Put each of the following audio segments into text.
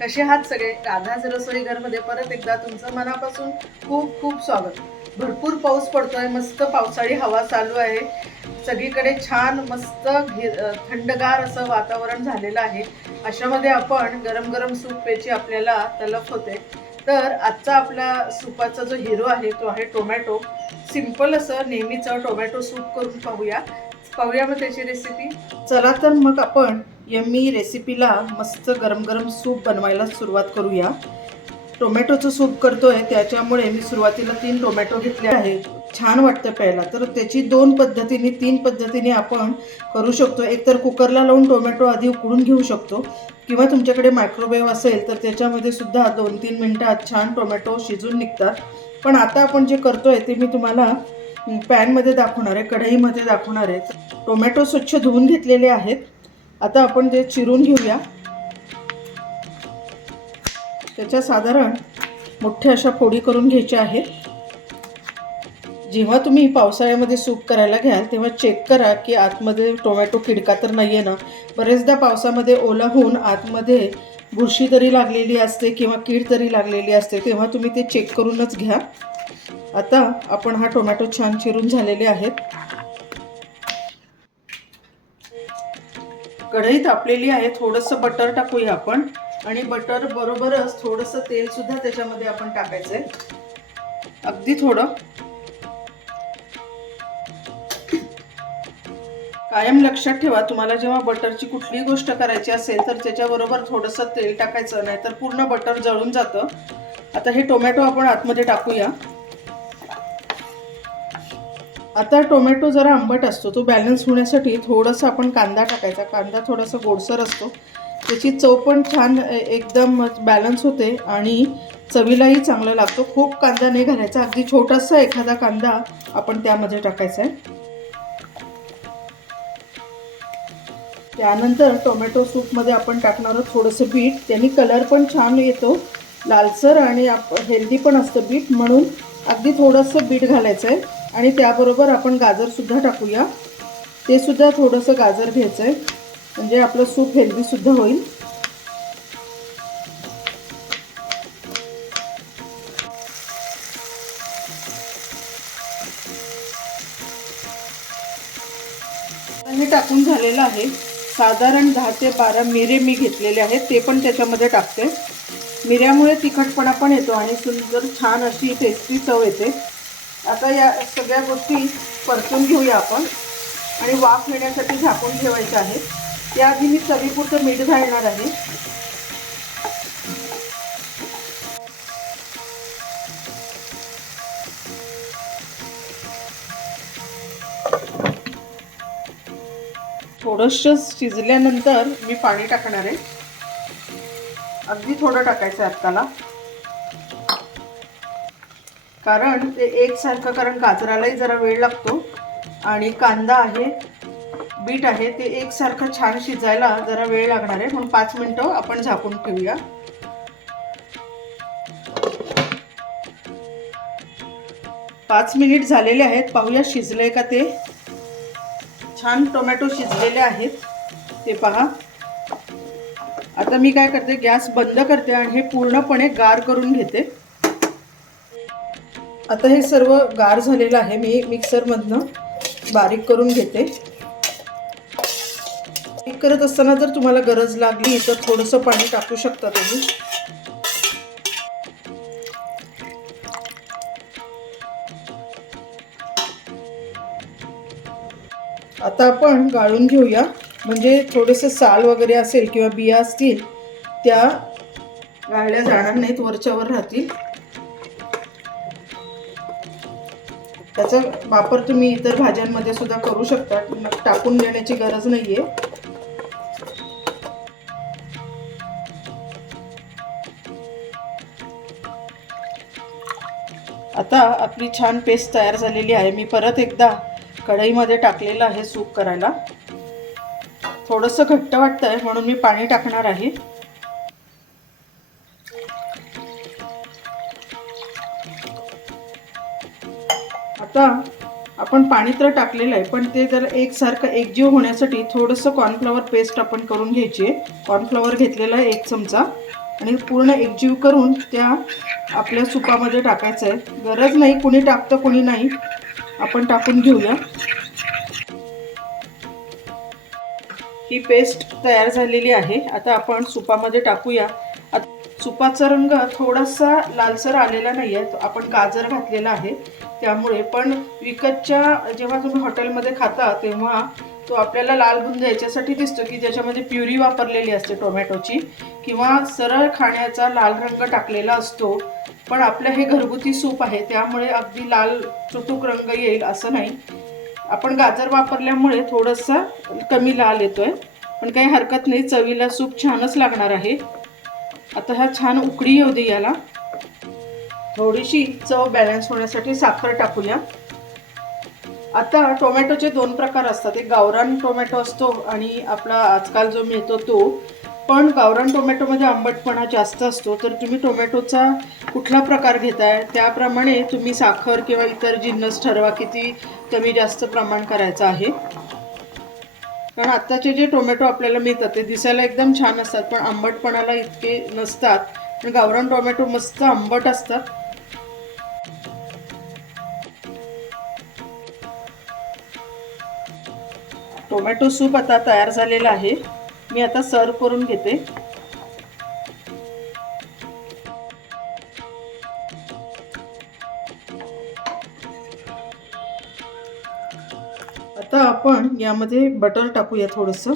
कसे आहात सगळे? राधाज रसोई घरमध्ये परत एकदा तुमचं मनापासून खूप खूप स्वागत. भरपूर पाऊस पडतोय मस्त पावसाळी हवा चालू आहे. सगळीकडे छान मस्त घे थंडगार असं वातावरण झालेलं आहे. अशामध्ये आपण गरम गरम सूप प्यायची आपल्याला तलफ होते. तर आजचा आपला सूपाचा जो हिरो आहे तो आहे टोमॅटो. सिंपल असं नेहमीचं टोमॅटो सूप करून पाहूया. पाहूया मग त्याची रेसिपी. चला तर मग आपण यम्मी रेसिपीला मस्त गरम गरम सूप बनवायला सुरुवात करूया. टोमॅटोचं सूप करतोय त्याच्यामुळे मी सुरुवातीला तीन टोमॅटो घेतले आहेत. छान वाटतं प्यायला. तर त्याची दोन पद्धतीने तीन पद्धतीने आपण करू शकतो. एक तर कुकरला लावून टोमॅटो आधी उकळून घेऊ शकतो किंवा तुमच्याकडे मायक्रोवेव्ह असेल तर त्याच्यामध्ये सुद्धा दोन तीन मिनटात छान टोमॅटो शिजून निघतात. पण आता आपण जे करतोय ते मी तुम्हाला पॅनमध्ये दाखवणार आहे कढईमध्ये दाखवणार आहे. टोमॅटो स्वच्छ धुवून घेतलेले आहेत. आता आपण ते चिरून घेऊया त्याच्या साधारण मोठ्या अशा फोडी करून घ्यायच्या आहेत. जेव्हा तुम्ही पावसाळ्यामध्ये सूप करायला घ्याल तेव्हा चेक करा की आतमध्ये टोमॅटो किडका तर नाही आहे ना. बरेचदा पावसामध्ये ओला होऊन आतमध्ये बुरशी तरी लागलेली असते किंवा कीड तरी लागलेली असते तेव्हा तुम्ही ते चेक करूनच घ्या. आता आपण हा टोमॅटो छान चिरून झालेले आहेत. कढई तापलेली आहे थोडंसं बटर टाकूया आपण. आणि बटर बरोबरच थोडंसं तेल सुद्धा त्याच्यामध्ये आपण टाकायचं आहे अगदी थोडं. कायम लक्षात ठेवा तुम्हाला जेव्हा बटरची कुठलीही गोष्ट करायची असेल तर त्याच्याबरोबर थोडंसं तेल टाकायचं नाही तर पूर्ण बटर जळून जातं. आता हे टोमॅटो आपण आतमध्ये टाकूया. आता टोमॅटो जरा आंबट असतो तो बॅलन्स होण्यासाठी थोडंसं आपण कांदा टाकायचा. कांदा थोडासा गोडसर असतो. त्याची चव पण छान एकदम बॅलन्स होते आणि चवीलाही चांगला लागतो. खूप कांदा नाही घालायचा अगदी छोटासा एखादा कांदा आपण त्यामध्ये टाकायचा आहे. त्यानंतर टोमॅटो सूपमध्ये आपण टाकणार आहोत थोडंसं बीट. त्यांनी कलर पण छान येतो. लालसर आणि आप हेल्दी पण असतं बीट. म्हणून अगदी थोडंसं बीट घालायचं आहे. आणि त्याबरोबर आपण गाजरसुद्धा टाकूया. ते सुद्धा थोडंसं गाजर घ्यायचं आहे म्हणजे आपलं सूप हेल्दीसुद्धा होईल. हे टाकून झालेलं आहे. साधारण दहा ते बारा मिरे मी घेतलेले आहेत. ते पण त्याच्यामध्ये टाकते. मिऱ्यामुळे तिखटपणा पण येतो आणि सुंदर छान अशी टेस्टी चव येते. आता या सगळ्या गोष्टी परतून घेऊया आपण. आणि वाफ येण्यासाठी झाकून ठेवायचे आहे. त्याआधी मी चवीपुरतं मीठ घालणार आहे. थोडंसं शिजल्यानंतर मी पाणी टाकणार आहे. अगदी थोडं टाकायचं आहे आत्ताला. कारण ते एकसारखं कारण गाजरालाही जरा वेळ लागतो आणि कांदा आहे बीट आहे ते एकसारखं छान शिजायला जरा वेळ लागणार आहे. म्हणून पाच मिनटं आपण झाकून ठेवूया. पाच मिनिट झालेले आहेत. पाहूया शिजलंय का ते. छान टोमॅटो शिजलेले आहेत. ते पहा. आता मी काय करते गॅस बंद करते आणि हे पूर्णपणे गार करून घेते. आता हे सर्व गार झालेलं आहे. मी मिक्सरमधनं बारीक करून घेते. बारीक करत असताना जर तुम्हाला गरज लागली तर थोडंसं पाणी टाकू शकता तुम्ही. आता आपण गाळून घेऊया. म्हणजे थोडेसे साल वगैरे असेल किंवा बिया असतील त्या गाळल्या जाणार नाहीत वरच्यावर राहतील. त्याचा वापर तुम्ही इतर भाज्यांमध्ये सुद्धा करू शकता. टाकून देण्याची गरज नाहीये. आता आपली छान पेस्ट तयार झालेली आहे. मी परत एकदा कढईमध्ये टाकलेलं आहे सूप करायला. थोडंसं घट्ट वाटतं आहे म्हणून मी पाणी टाकणार आहे. आता आपण पाणी तर टाकलेलं आहे पण ते जर एकसारखं एकजीव होण्यासाठी थोडंसं कॉर्नफ्लॉवर पेस्ट आपण करून घ्यायची आहे. कॉर्नफ्लॉवर घेतलेला आहे एक चमचा. आणि पूर्ण एकजीव करून त्या आपल्या सुपामध्ये टाकायचं आहे. गरज नाही कुणी टाकतं कुणी नाही. आपण टाकून घेऊया. ही पेस्ट तयार झालेली आहे. आता आपण सुपामध्ये टाकूया. सुपाचा रंग थोडासा लालसर आलेला नाही आहे आपण गाजर घातलेला आहे. त्यामुळे. पण विकतच्या जेव्हा तुम्ही हॉटेलमध्ये खाता तेव्हा तो आपल्याला लाल बुंद याच्यासाठी दिसतो की ज्याच्यामध्ये प्युरी वापरलेली असते टोमॅटोची किंवा सरळ खाण्याचा लाल रंग टाकलेला असतो. पण आपलं हे घरगुती सूप आहे त्यामुळे अगदी लाल चुटूक रंग येईल असं नाही. आपण गाजर वापरल्यामुळे थोडंसं कमी लाल येतो आहे पण काही हरकत नाही चवीला सूप छानच लागणार आहे. आता हा छान उकडी येऊ दे याला. थोडीशी चव बॅलन्स होण्यासाठी साखर टाकूया. आता टोमॅटोचे दोन प्रकार असतात. एक गावरान टोमॅटो असतो आणि आपला आजकाल जो मिळतो तो. पण गावरान टोमॅटोमध्ये आंबटपणा जास्त असतो. तर तुम्ही टोमॅटोचा कुठला प्रकार घेताय? त्याप्रमाणे तुम्ही साखर किंवा इतर जिन्नस ठरवा किती कमी जास्त प्रमाण करायचं आहे. कारण आत्ताचे जे टोमॅटो आपल्याला मिळतात ते दिसायला एकदम छान असतात पण आंबटपणाला इतके नसतात. पण गावरान टोमॅटो मस्त आंबट असतात. टोमॅटो सूप आता तयार झालेला आहे. मी आता सर्व करून घेते. आता आपण यामध्ये बटर टाकूया थोडंसं.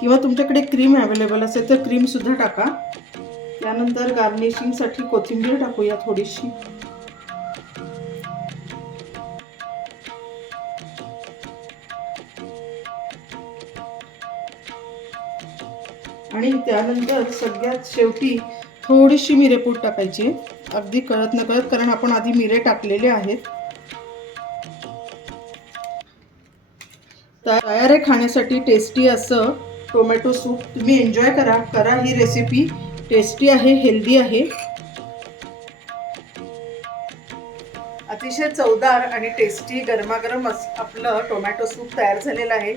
किंवा तुमच्याकडे क्रीम अवेलेबल असेल तर क्रीमसुद्धा टाका. त्यानंतर गार्निशिंगसाठी कोथिंबीर टाकूया थोडीशी. आणि त्यानंतर सगळ्यात शेवटी थोडीशी मिरेपूड टाकायची. अगदी कळत न कळत कारण आपण आधी मिरे टाकलेले आहेत. तयार आहे खाण्यासाठी टेस्टी असं टोमॅटो सूप तुम्ही एन्जॉय करा करा ही रेसिपी टेस्टी आहे हेल्दी आहे. अतिशय चवदार आणि टेस्टी गरमागरम अस आपलं टोमॅटो सूप तयार झालेलं आहे.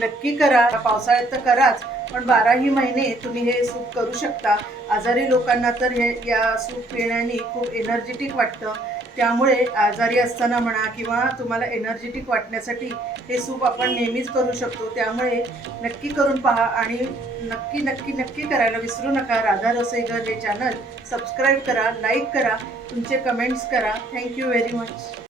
नक्की करा. पावसाळ्यात तर कराच पण बाराही महिने तुम्ही हे सूप करू शकता. आजारी लोकांना तर हे या सूप पिण्याने खूप एनर्जेटिक वाटतं. त्यामुळे आजारी असताना म्हणा किंवा तुम्हाला एनर्जेटिक वाटण्यासाठी हे सूप आपण नेहमीच करू शकतो. त्यामुळे नक्की करून पहा आणि नक्की नक्की नक्की करायला विसरू नका. राधा रसईगर हे चॅनल सबस्क्राईब करा लाईक करा तुमचे कमेंट्स करा. Thank you very much